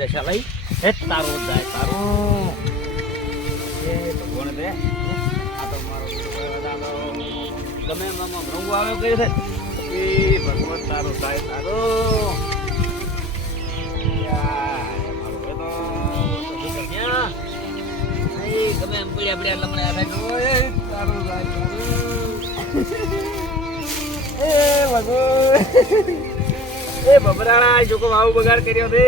દશા લઈ એ તારો જાય તારો એ ભગવાન દે આ તો મારો ગમે એમ રંગ આવ્યો કઈ છે એ ભગવાન તારો જાય તારો ગમે એમ પડ્યા પડ્યા લમણે તારો જાય એ ભગવાન એ બબરાણા જોકો ભાવ બગાડ કર્યો છે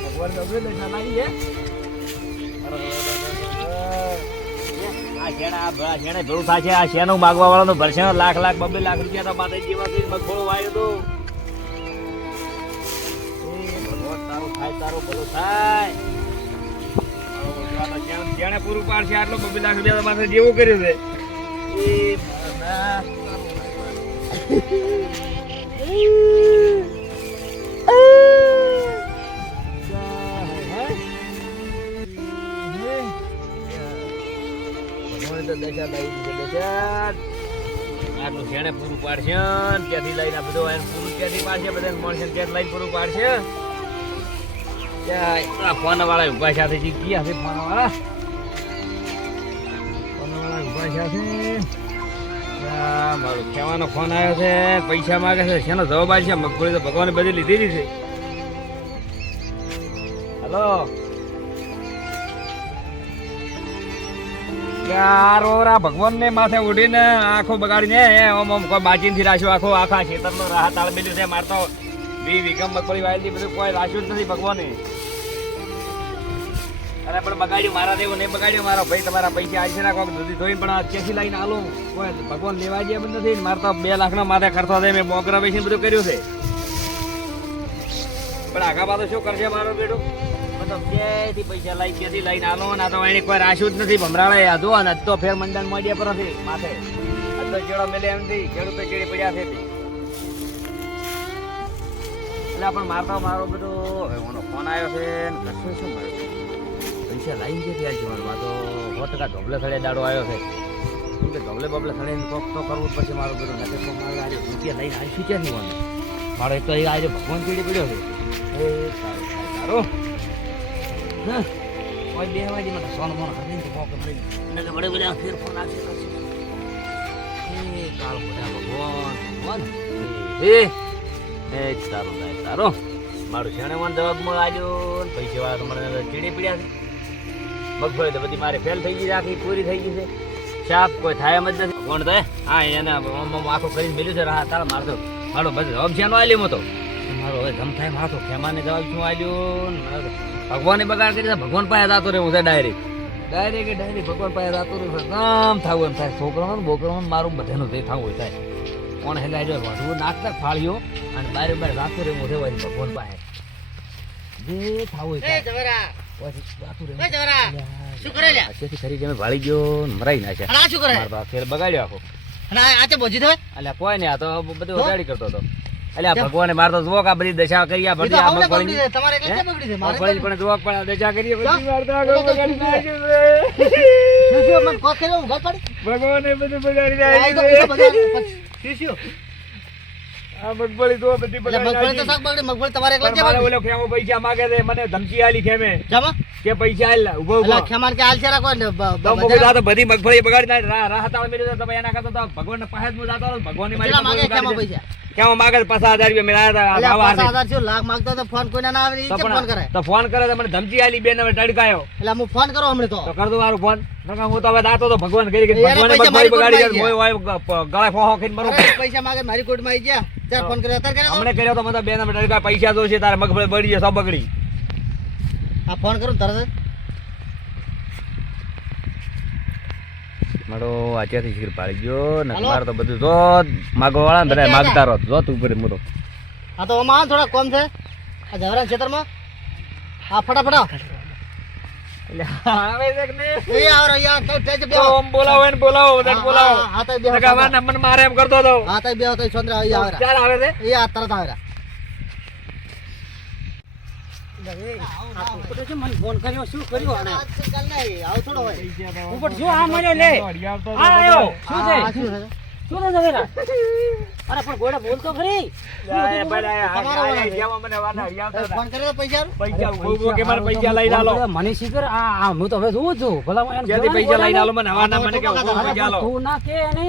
ભગવાન લાગી છે આ શેણે ભેળું થાય છે આ શેનું માગવા વાળાનું ભરશે લાખ લાખ 2 લાખ રૂપિયા તો માથે જેવા મગફળો વાયો તો ભગવાન તારું થાય તારું ભલું થાય જેણે પૂરું પાડશે આટલો 2 લાખ રૂપિયા માથે જેવું કર્યું છે આટલું શેણે પૂરું પાડશે ત્યાંથી લઈને બધું પૂરું ત્યાંથી પાડશે બધા મળશે ત્યાં લઈને પૂરું પાડશે ત્યાં ફોન વાળા ઉભા સાથે ગયા છે ફોન વાળા ઉભા છે મારો કહેવાનો ફોન આવ્યો છે પૈસા માગે છે શેનો જવાબ આવશે મગફળી તો ભગવાને બધી લીધેલી છે હલો ભગવાન ને માથે ઉડીને આખો બગાડીને કોઈ બાચીનથી રાખ્યો આખા ખેતરનો રાહ તાળમેલ્યું છે મારતો 20 વીઘા મગફળી વાયેલી બધું કોઈ રાખ્યું જ નથી ભગવાને અરે પણ બગાડ્યું મારા દેવું નહીં બગાડ્યું મારો ભાઈ તમારા પૈસા આવી છે ને કોઈક દૂધી ધોઈને પણ ક્યાંથી લઈને આલો કોઈ ભગવાન લેવા જાય પણ નથી મારે તો 2 લાખના માથે ખર્ચો થાય મેં મોગરા વેચીને બધું કર્યું છે પણ આગા બાદ શું કરશે મારો બેટો ક્યાંથી પૈસા લઈ ક્યાંથી લઈને આલો ને આ તો એને કોઈ રાખ્યું જ નથી ભમરાળે આધો ને તો ફેર મંડળ મળ્યા પર નથી માથે તો ચેડો મેલે એમ થી ખેડૂતો ચેડી પડ્યા છે એટલે પણ મારતો મારો બધો હવે ઓનો ફોન આવ્યો છે ને કશું શું મારે પૈસા લાઈન ક્યાંથી આવી મારે તો 100% ઢોબલે થડે દાડો આવ્યો છે કેમ કે ઢોબલે બબલે થડે કોક તો કરવું પછી મારું બધું નથી તો મારે આજે રૂપિયા લઈને આવી શું ક્યાંથી વાનું મારો એક તો આજે ભગવાન ચેડી પડ્યો છે એ સારું સારું કોઈ 2 વાગે મને સોનો મોનો કરીને તો મોકો મળી ને તો બડે બધા ફેર ફોન આવશે એ કાળ બધા ભગવાન એ તારો જાય તારો મારું શેણેમાં જવાબ મળે આવ્યો ને પૈસા વાળા તો મને ચીડી પડ્યા છે મગફળી તો બધી મારે ફેલ થઈ ગઈ આખી પૂરી થઈ ગઈ છે શાપ કોઈ થાય એમ જ નથી કોણ થાય હા એને આખો કરીને મેલ્યું છે રાહ તારા મારતો મારો બધું જવાબ શેનો આલ્યો હતો મારો હવે જમ થાય મારતો ખેમાને જવાબ શું આલ્યો ભગવાને બગાડ કરી ભગવાન પાસે જતો રહેવું છે ડાયરેક્ટ ભગવાન પાસે જતો રહેવું આમ થવું એમ થાય છોકરાનું બોકરાનું મારું બધાનું જે થવું થાય કોણ હેલા વાઢવું નાખતા ફાળ્યો અને બારે બાર જતો રહેવું છે ભગવાન પાસે જે થવું ભાળી ગયો મરાઈ નાખ્યા ફેર બગાડ્યો આખો એટલે કોઈ ને આ તો બધું વગાડી કરતો હતો એટલે ભગવાને મારતો જોક આ બધી દશા કરી આ બધી આ મગફળી પણ જોક પણ દશા કરી બધી મારતો ભગવાને બધું બગાડી આ મગફળી તો બધી મગફળી તમારે ઓલો ખેમો પૈસા માંગે છે મને ધમકી આલી ખેમે કે પૈસા આલ ઉભો ઉભો ખેમાન કે આલ છે રાખો ને તો બધી મગફળી બગાડી રાહ તાળ મેલ્યો તો એના કરતા તો ભગવાન પાસે જ જાતો ભગવાન ની મારી પૈસા કેમ માગે 5000 રૂપિયા મેળાયા હતા 5000 છે લાખ માંગતો તો ફોન કોઈને ના આવે ઈ કે ફોન કરે તો ફોન કરે તો મને ધમકી આલી બે ને ટડકાયો એટલે હું ફોન કરો હમણે તો કર દો મારું ફોન નકા હું તો હવે દાતો તો ભગવાન કરી કે ભગવાને મગફળી બગાડી જાય મોય હોય ગળે ફોહો ખઈને મરો પૈસા માગે મારી કોર્ટ માં આવી ગયા ચાર ફોન કર્યો અત્યારે કર્યો હમણે કર્યો તો મને બે ને ટડકા પૈસા દો છે તારે મગફળી બળી જાય સબ બગડી આ ફોન કરું તરત મારો આચાથી શીર પાડી ગયો ને માર તો બધું જો માગવા વાળા ને બધા માગતા રહો જો તું ઉપર મુરો આ તો ઓમાં થોડા કોમ છે આ જવરા ક્ષેત્રમાં આ ફટાફટ એટલે આવે છે કે ને એ આવરો યાર તો તેજ બે ઓમ બોલાવો ને બોલાવો બધા બોલાવો હા તો બે કાવા નંબર મારે એમ કરતો તો હા તો બે તો ચંદ્ર આવી આવે ચાલ આવે છે એ આ તરત આવે મને ફોન કર્યો શું કર્યું આને આવ થોડો હોય ઉપર જો આ માર્યો લે આયો શું છે શું થયું ઝવેરા? અરે પણ ગોડા બોલ તો ખરી. ફોન કર્યો પૈસા મને શીખર આ હું તો હવે જોઉં છું ભલા હું એને તું ના કે એને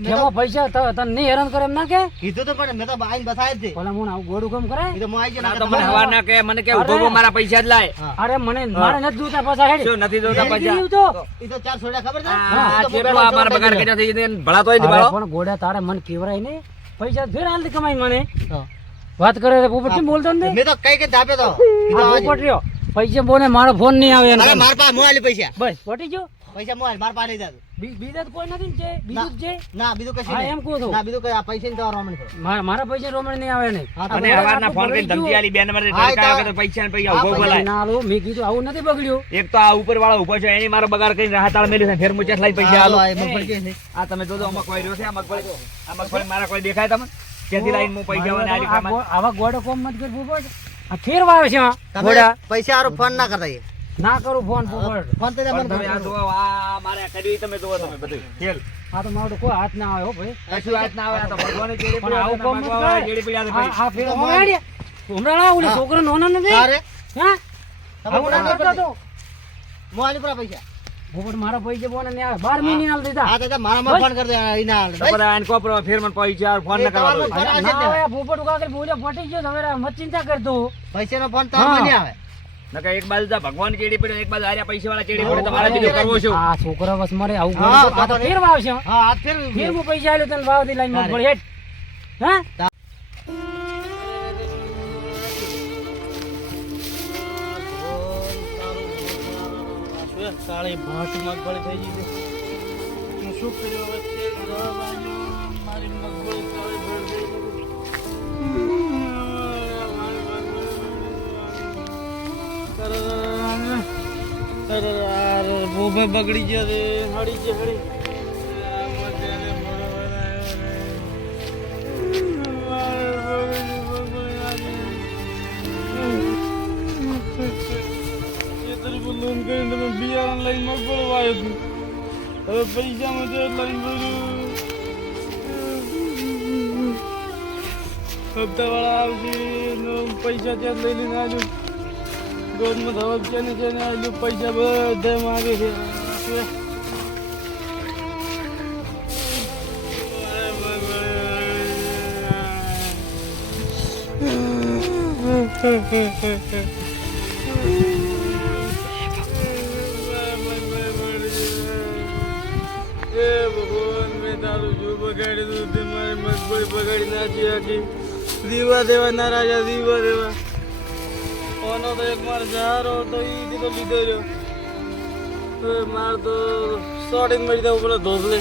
જેમાં પૈસા તને નહીં હેરાન કરે એમ ના કે કીધું તો પણ મેં તો આઈને બતાવી જ દે ભલા હું આવું ગોડું કામ કરે એ તો હું આવી ગયો તો મને હવા ના કે મને કે ઉભો ઉભો મારા પૈસા જ લાય. અરે મને મારે નથી જોતા પાછા હેડી શું નથી જોતા પૈસા? એ તો ચાર છોડ્યા ખબર છે આ જેટલો આ મારા બગાડ કર્યો છે એને ભળાતો હોય ને અરે ભાળો. પણ ગોડા તારે મન કેવરાય ને પૈસા ફેર હાલ કમાઈ મને વાત કરે છે પોપટ કેમ બોલતો ને મેં તો કઈ કઈ ધાપ્યો તો આ પોપટ રહ્યો પૈસા બોને મારો ફોન નહીં આવે અરે એને માર પાસે મોબાઈલ પૈસા બસ પટી ગયો પૈસા મોબાઈલ માર પાસે લઈ જાતું બીજા તો કોઈ નથી ને જે બીજું જ છે ના બીજું કશું હા નહીં. એમ કહું છું ના બીજું કઈ આ પૈસા ની તો રમણ છે મારા પૈસા રોમણ નહીં આવે નહીં હા, અને હવારના ફોન કરીને ધમકી આલી બે નંબર હા, એ તો- પૈસા ને પૈસા ઉભો ઉભો લાય. ના આલો મેં કીધું આવું નથી બગડ્યું એક તો આ ઉપર વાળો ઉભો છે એની મારો બગાડ કરીને રાહતાળ મેલ્યું છે ફેર મુચેસ લઈ પૈસા હાલો, આલો. આ મગફળી કે છે આ તમે જોજો આમાં કોઈ રહ્યો છે આ મગફળી મારા કોઈ દેખાય તમને ક્યાંથી લાઈન હું પૈસા વાળાને આલી ખાવા? આવા ગોડો કોમ મત કર પોપટ આ ફેરવા આવે છે આ તમે ગોડા પૈસા હારું ફોન ના કરતા એ. ના કરું ફોન પોપટ ફોન તો પણ બંધ તમે આ કરો. જુઓ, આ મારે કર્યું ઈ તમે જુઓ તમે બધું ખેલ. આ તો મારો કોઈ હાથ ના આવે હો ભાઈ કશું વાત ના આવે આ તો ભગવાને જેડી પણ આવું કોમ મત પડ્યા કર. જેડી પડ્યા છે આ ભાઈ. આ ફેર હમણાં હમણાં ઓલી છોકરો નાનો નથી અરે હા તમે આવું ના ના કરતો તો મોબાઈલ પર પૈસા પોપટ મારા પૈસા બોને નહીં આવે 12 મહિને હાલ દીધા હા તો મારામાં ફોન કરી દે ઈ ના હાલે. તો બધા એને કોપરો ફેર મને પૈસા ફોન ન એ તમારું કરવાનો. ફોન ના આવે પોપટ ઉકાકર બોલ્યો પટી ગયો હવે મત ચિંતા કરતો પૈસાનો ફોન તો હા. નહીં આવે નકર એક બાજુ તો ભગવાન ચેડી પડ્યો એક બાજુ આર્યા પૈસા વાળા ચેડી પડ્યો તો મારે બીજું કરવું શું? આ છોકરા બસ મારે આવું હા, ગોળો આ તો ફેરવા આવશે હો. હા હાથ ફેર ફેર હું પૈસા આલ્યો તને વાવથી લાઈન માં પડી હેઠ હા સાળી ભાટ મગફળી થઈ ગઈ હું શું કર્યો વચ્ચે મારી મગફળી સાળી ભેળ થઈ ગઈ અરે બોબે બગડી ગયો રે હળી છે હળી લોન કરીને તમે બિયારણ લઈને મગફળી વાવ્યું હતું હવે પૈસામાં જે લઈને બધું હપ્તાવાળા આવશે ને પૈસા ત્યાં લઈ લઈને આવ્યું ગોદમાં ધવક છે ને આવ્યું પૈસા બધા માગે છે એ ભગવાન મેં તારું શું બગાડી દઉં તે મારી મગફળી બગાડી નાખી આખી દીવા દેવા ના રાજા દીવા દેવા ઓનો તો એક મારો સહારો હતો ઈ તો લીધો રહ્યો હવે મારે તો સોડીને મરી દઉં પેલો ધોસલે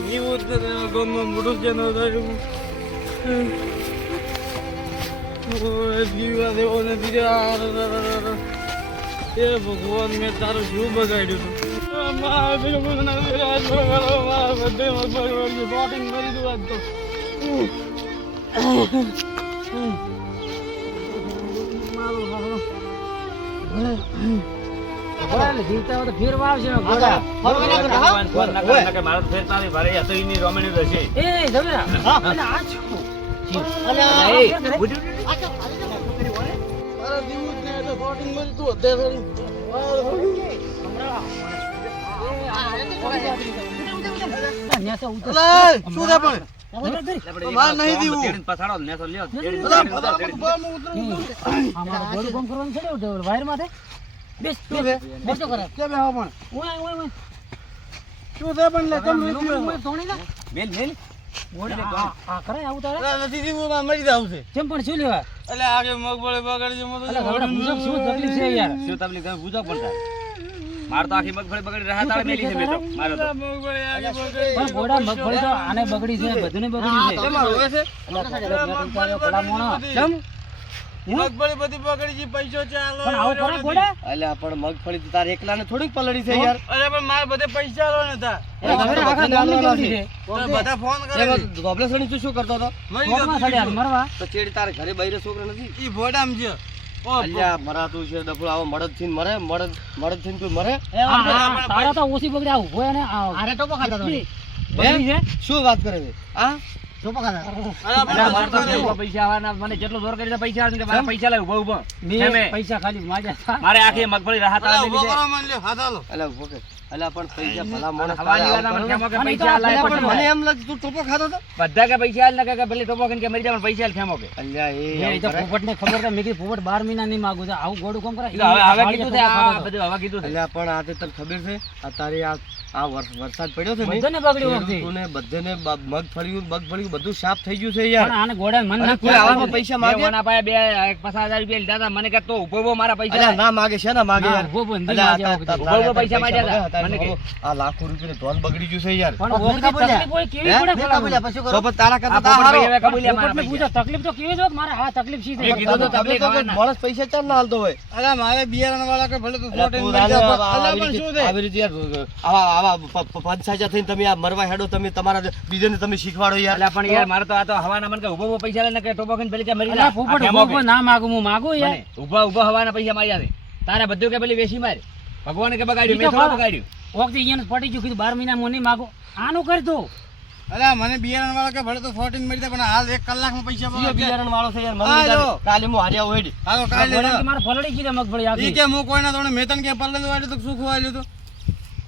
જીવું જ નથી ગામમાં મોટું જ ન થયું દીવા દેવો નથી રહ્યા એ ભગવાન મેં તારું શું બગાડ્યું હતું મારે બિલકુલ નથી રાજ બગાડો મારા બધે મગફળી શોટિંગ કરી દઉં આજ તો ગોળાને જીવતા હોય તો ફેરવા આવશે ને ગોળા ભગવાન ફોન ન કરે નકર મારો તો ફેર તારી ભારે હતો ઈની રોમણી રહેશે. એ જમેરા એટલે આ શું એ, અરે જીવું જ નહીં તો શોટિંગ કરી તું હદે કરી નેસો ઉતર શું છે પણ મારે નહીં દીવું. તેડીને પછાડો ને નેસો લ્યો. તેડીને બધા પછાડો, બધા તેડીને. અમારો ગોળું કામ કરવાનું છે ને વાયર માથે બેસ શું છે? બેસો કરે કે બે હા પણ ઓય ઓય ઓય શું છે પણ લે કેમ નથી ઓય દીવું? સોણી લા મેલ, મેલ. આ કરે આવું તારે અરે નથી દીવું મારે મરી જાવું છે કેમ પણ શું લેવા એટલે આગે મગફળી બગાડી છે મને અલા ગોળા પૂછો શું તકલીફ છે યાર શું તકલીફ તમે પૂછો પડતા. મારે તો આખી મગફળી બગડી રહ્યા તારે મેલી છે મેં તો. મારે તો. મગફળી આગે બગાડી પણ ગોળા મગફળી તો આને બગડી છે બધુને બગડી છે એમાં રોવે છે પેલા મોણો કેમ મગફળી બધી બગડી છે પૈસો ચાલો પણ આવું કરે ગોળા અલ્યા પણ મગફળી તારે એકલાને થોડીક પલળી છે યાર અરે પણ મારે બધે પૈસા આલો નતા એ હવે આખા ગામની ગલતી છે બધા ફોન કરે ગોબલેસણી તું શું કરતો હતો કોકમાં સડ્યા મરવા તો ચેડી તારે ઘરે બૈરે છોકરો નથી ઈ ભોડામ છે અલ્યા મરાતું છે ડફળ આવો મળદ થીન મરે મળદ થીન કોઈ મરે તારા તો ઓછી બગડી આવું હોય ને અરે ટોપો ખાતા તો બગડી છે શું વાત કરે છે આ ચોપા ખાતા અલા, મારે તો કેવું પૈસા આવવાના, મને જેટલો જોર કરી પૈસા આવે ને કે મારા પૈસા લાવ ઉભો ઉભો મેં પૈસા ખાલી માગ્યા હતા મારે આખી મગફળી રાહત અલા, આવે ઉભો કરો મને લ્યો, હાથ હાલો. અલા ઉભો કર અલા પણ પૈસા ભલા માણસ હવાની વાળા મને કેમો કે મને પૈસા તો લાય અલા, પણ પછી મને એમ લાગે તું ટોપો ખાતો હતો બધા કે પૈસા આલ ને કે ભલે ટોપો કે મરી જાય પણ પૈસા આલ કેમો કે અલ્યા એ તો પોપટને ખબર છે મેં કીધું પોપટ 12 મહિના નહીં માગું તો આવું ગોડું કોમ કરાય હવે કીધું છે આ બધું હવે કીધું છે અલ્યા પણ આ તે તને ખબર છે આ તારી આ વરસાદ પડ્યો છે ને બધાને બગડ્યું વખતે ખેડૂતોને બધાને મગફળીયું બધું સાફ થઈ ગયું છે યાર પણ આને ગોડા મન અને ના કોઈ આવામાં પૈસા બે માગે વના પાયા બે 50,000 રૂપિયા લીધા હતા મને કે તો ઉભો ઉભો મારા પૈસા અલ્યા લાય. ના માગે છે ના માગે ના, યાર ઉભો બંધી અલ્યા, માગ્યા આ વખતે. તારા ઉભો પૈસા પૈસા માગ્યા હતા. મને મને કે આ લાખો રૂપિયાનું ધોન બગડી ગયું છે યાર પણ વખતે તકલીફ હોય કેવી પડે ભલા તો પણ તારા આ કરતા પોપટ હારો. ભાઈ હવે કબૂલ્યા મારા પોપટને પૂછો પૈસા. તકલીફ તો કેવી જ હોય મારે આ તકલીફ શી મેં થઈ કીધું તો તમે તકલીફ તો આવવાના. માણસ પૈસા ચાર ના હાલતો હોય અલા, મારે બિયારણ વાળા કે ભલે તો અલ્યા, 14 તું મળી જાય, રાજા, પણ અલા, પણ શું છે? આવી રીતે યાર આવા પંચાયત થઈને તમે આ મરવા હેડો તમે તમારા બીજાને તમે શીખવાડો યાર અલા, પણ યાર મારે તો આ તો હવાના મને કે ઉભો ઉભો પૈસા લઈને કે ટોપો ખાઈને પેલી કે મરી અલા, જા. પોપટ આ કેમો ઉભો કે? ના માગું હું માગું યાર મને ઉભા ઉભા હવાના પૈસા માર્યા છે તારે બધું કે પેલી વેસી માર ભગવાને કે બગાડ્યું મેં ઈ તો થોડું ખરા. બગાડ્યું વખતે અહીંયા પડી ગયું કીધું 12 મહિના હું નહીં માગું આનું કરી દો અલા, મને બિયારણ વાળા કે ભલે તો 14 મળી જાય, પણ હાલ 1 કલાકમાં પૈસા કયો પગાર છે. બિયારણ વાળો છે યાર મને આ વિચાર. જો. કાલે હું હાર્યા હોય હેડ. હાલો, કાલે ગોડા લેજો. કે મારે ફલડી કીધે મગફળી ઈ આખી કે હું કોઈના જોડે મેતન કે પરલેલું વાળ્યું તો શું ખવાયેલું હતું?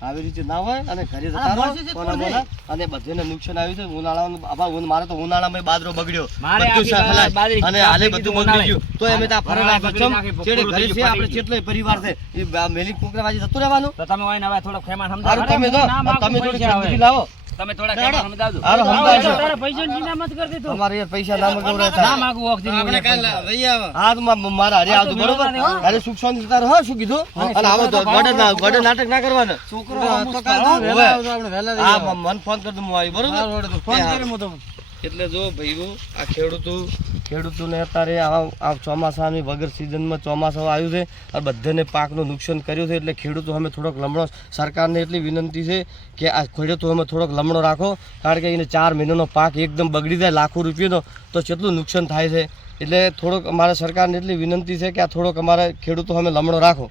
આવી રીતે ના હોય અને ઘરે જતા રહો કોના બોલા અને બધાને નુકસાન આવ્યું છે ઉનાળામાં મારે તો ઉનાળામાં બાજરો બગડ્યો મારે બધું આખી સફલાય. બાજરી અને સાફ હાલે થઈ બધું ગયું બગડી ગયું તો અમે ત્યાં ફરવા બગડી ચમ નાખી, ચેડે પૂરું ઘરે થઈ છે ગયું, આપણે પતી કેટલોય પરિવાર છે એ મેલી કુકરાવાજી જતું રહેવાનું તો તમે હોય ને હવે થોડોક ફેમાન હારું સમજાવો તમે જો ના માગું તમે થોડી પૈસા સમજી હવે. લાવો તમે થોડા ફેમાન સમજાવજો હારું, હવે સમજાવજો. તો તારા પૈસાની ચિંતા મત કરતી તું તમારે યાર પૈસા ના મગવડાય ના થાય. માગું વખતે હું આપણે કાલે પૈસા. લઈ આવે. હા તો મારા હારે આવતું બરોબર મેળવવાની, હો. અરે સુખ શાંતિ તારે હો શું કીધું અને આવો તો ગોડે નાટક ના કરવાના છોકરો તો કાલે હવે. વહેલા આવજો, આપણે વહેલા લઈ હા આવો. મને ફોન કરી દઉં હું આવી બરોબર હારું, હેડો તો ફોન કરી હું તમને. એટલે જો ભાઈઓ આ ખેડૂતોને અત્યારે આ ચોમાસાની વગર સિઝનમાં ચોમાસું આવ્યું છે અને બધાને પાકનું નુકસાન કર્યું છે એટલે ખેડૂતો અમે થોડોક લમણો સરકારને એટલી વિનંતી છે કે આ ખેડૂતો અમે થોડોક લમણો રાખો કારણ કે એને 4 મહિનાનો પાક એકદમ બગડી જાય લાખો રૂપિયાનો તો કેટલું નુકસાન થાય છે એટલે થોડોક અમારે સરકારને એટલી વિનંતી છે કે આ થોડોક અમારે ખેડૂતો અમે લમણો રાખો